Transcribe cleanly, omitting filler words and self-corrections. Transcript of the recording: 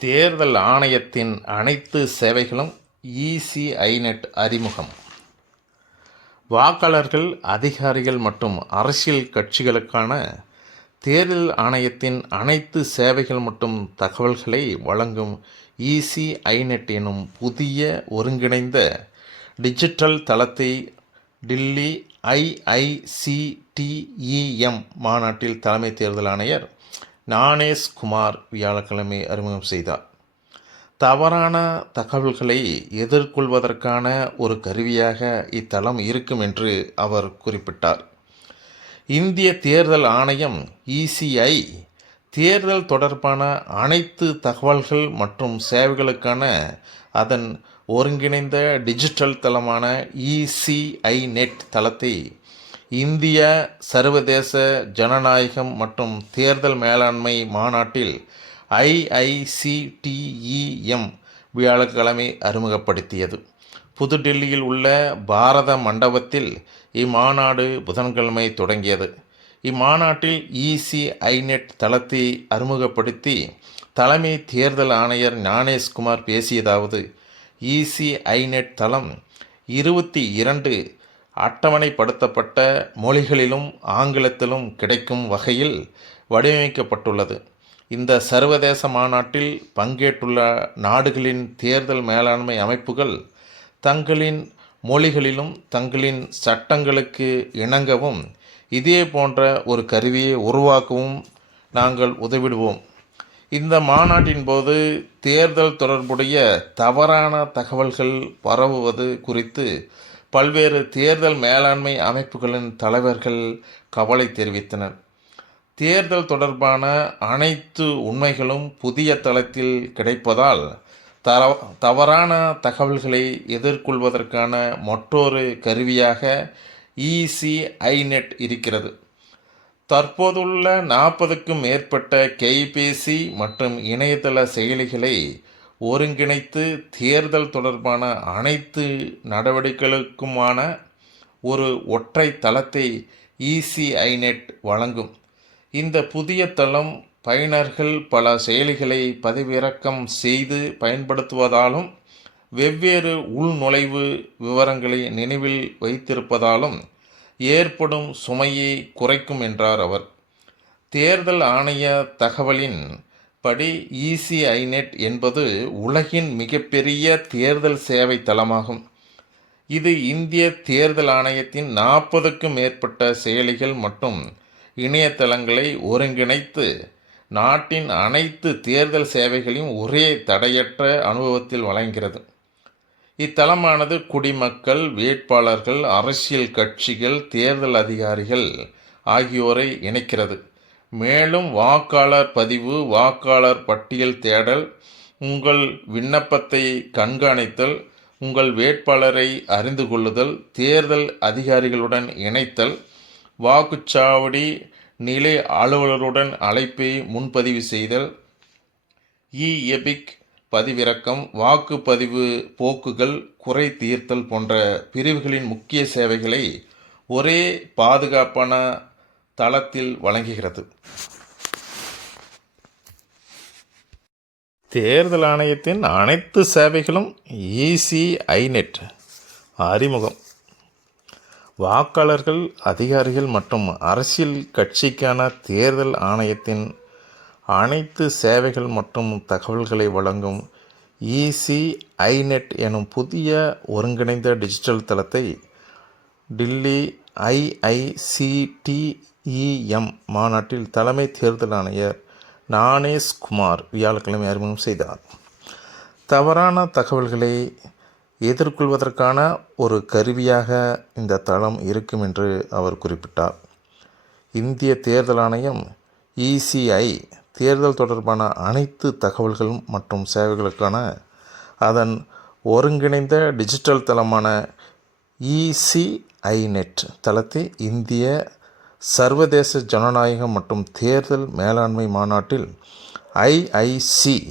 தேர்தல் ஆணையத்தின் அனைத்து சேவைகளும் இ-சி-ஐ-நெட் அறிமுகம். வாக்காளர்கள், அதிகாரிகள் மற்றும் அரசியல் கட்சிகளுக்கான தேர்தல் ஆணையத்தின் அனைத்து சேவைகள் மற்றும் தகவல்களை வழங்கும் இ-சி-ஐ-நெட் எனும் புதிய ஒருங்கிணைந்த டிஜிட்டல் தளத்தை டில்லி IICTEM மாநாட்டில் தலைமை தேர்தல் ஆணையர் ஞானேஷ் குமார் வியாழக்கிழமை அறிமுகம் செய்தார். தவறான தகவல்களை எதிர்கொள்வதற்கான ஒரு கருவியாக இத்தளம் இருக்கும் என்று அவர் குறிப்பிட்டார். இந்திய தேர்தல் ஆணையம் இ-சி-ஐ தேர்தல் தொடர்பான அனைத்து தகவல்கள் மற்றும் சேவைகளுக்கான அதன் ஒருங்கிணைந்த டிஜிட்டல் தளமான இ-சி-ஐ-நெட் தளத்தை இந்திய சர்வதேச ஜனநாயகம் மற்றும் தேர்தல் மேலாண்மை மாநாட்டில் IICTEM வியாழக்கிழமை அறிமுகப்படுத்தியது. புதுடில்லியில் உள்ள பாரத மண்டபத்தில் இம்மாநாடு புதன்கிழமை தொடங்கியது. இம்மாநாட்டில் இ-சி-ஐ-நெட் தளத்தை அறிமுகப்படுத்தி தலைமை தேர்தல் ஆணையர் ஞானேஷ் குமார் பேசியதாவது: இ-சி-ஐ-நெட் தளம் 22 அட்டவணைப்படுத்தப்பட்ட மொழிகளிலும் ஆங்கிலத்திலும் கிடைக்கும் வகையில் வடிவமைக்கப்பட்டுள்ளது. இந்த சர்வதேச மாநாட்டில் பங்கேற்றுள்ள நாடுகளின் தேர்தல் மேலாண்மை அமைப்புகள் தங்களின் மொழிகளிலும் தங்களின் சட்டங்களுக்கு இணங்கவும் இதே போன்ற ஒரு கருவியை உருவாக்கவும் நாங்கள் உதவிடுவோம். இந்த மாநாட்டின் போது தேர்தல் தொடர்புடைய தவறான தகவல்கள் பரவுவது குறித்து பல்வேறு தேர்தல் மேலாண்மை அமைப்புகளின் தலைவர்கள் கவலை தெரிவித்தனர். தேர்தல் தொடர்பான அனைத்து உண்மைகளும் புதிய தளத்தில் கிடைப்பதால் தவறான தகவல்களை எதிர்கொள்வதற்கான மற்றொரு கருவியாக இ-சி-ஐ-நெட் இருக்கிறது. தற்போதுள்ள 40க்கும் மேற்பட்ட கைபேசி மற்றும் இணையதள செயலிகளை ஒருங்கிணைத்து தேர்தல் தொடர்பான அனைத்து நடவடிக்கைகளுக்குமான ஒரு ஒற்றை தளத்தை இ-சி-ஐ-நெட் வழங்கும். இந்த புதிய தளம் பயனர்கள் பல செயலிகளை பதிவிறக்கம் செய்து பயன்படுத்துவதாலும் வெவ்வேறு உள்நுழைவு விவரங்களை நினைவில் வைத்திருப்பதாலும் ஏற்படும் சுமையை குறைக்கும் என்றார் அவர். தேர்தல் ஆணைய தகவலின் படி இ-சி-ஐ-நெட் என்பது உலகின் மிகப்பெரிய தேர்தல் சேவை தளமாகும். இது இந்திய தேர்தல் ஆணையத்தின் 40க்கும் மேற்பட்ட செயலிகள் மற்றும் இணையதளங்களை ஒருங்கிணைத்து நாட்டின் அனைத்து தேர்தல் சேவைகளையும் ஒரே தடையற்ற அனுபவத்தில் வழங்குகிறது. இத்தளமானது குடிமக்கள், வேட்பாளர்கள், அரசியல் கட்சிகள், தேர்தல் அதிகாரிகள் ஆகியோரை இணைக்கிறது. மேலும் வாக்காளர் பதிவு, வாக்காளர் பட்டியல் தேடல், உங்கள் விண்ணப்பத்தை கண்காணித்தல், உங்கள் வேட்பாளரை அறிந்து கொள்ளுதல், தேர்தல் அதிகாரிகளுடன் இணைத்தல், வாக்குச்சாவடி நிலை அலுவலருடன் அழைப்பை முன்பதிவு செய்தல், இ-எபிக் பதிவிறக்கம், வாக்குப்பதிவு போக்குகள், குறை தீர்த்தல் போன்ற பிரிவுகளின் முக்கிய சேவைகளை ஒரே பாதுகாப்பான தளத்தில் வழங்குகிறது. தேர்தல் ஆணையத்தின் அனைத்து சேவைகளும் இ-சி-ஐ-நெட் அறிமுகம். வாக்காளர்கள், அதிகாரிகள் மற்றும் அரசியல் கட்சிக்கான தேர்தல் ஆணையத்தின் அனைத்து சேவைகள் மற்றும் தகவல்களை வழங்கும் இ-சி-ஐ-நெட் எனும் புதிய ஒருங்கிணைந்த டிஜிட்டல் தளத்தை டில்லி IICTEM மாநாட்டில் தலைமை தேர்தல் ஆணையர் ஞானேஷ் குமார் வியாழக்கிழமை அறிமுகம் செய்தார். தவறான தகவல்களை எதிர்கொள்வதற்கான ஒரு கருவியாக இந்த தளம் இருக்கும் என்று அவர் குறிப்பிட்டார். இந்திய தேர்தல் ஆணையம் இ-சி-ஐ தேர்தல் தொடர்பான அனைத்து தகவல்கள் மற்றும் சேவைகளுக்கான அதன் ஒருங்கிணைந்த டிஜிட்டல் தளமான இ-சி-ஐ-நெட் தளத்தை இந்திய சர்வதேச ஜனநாயகம் மற்றும் தேர்தல் மேலாண்மை மாநாட்டில் IICTEM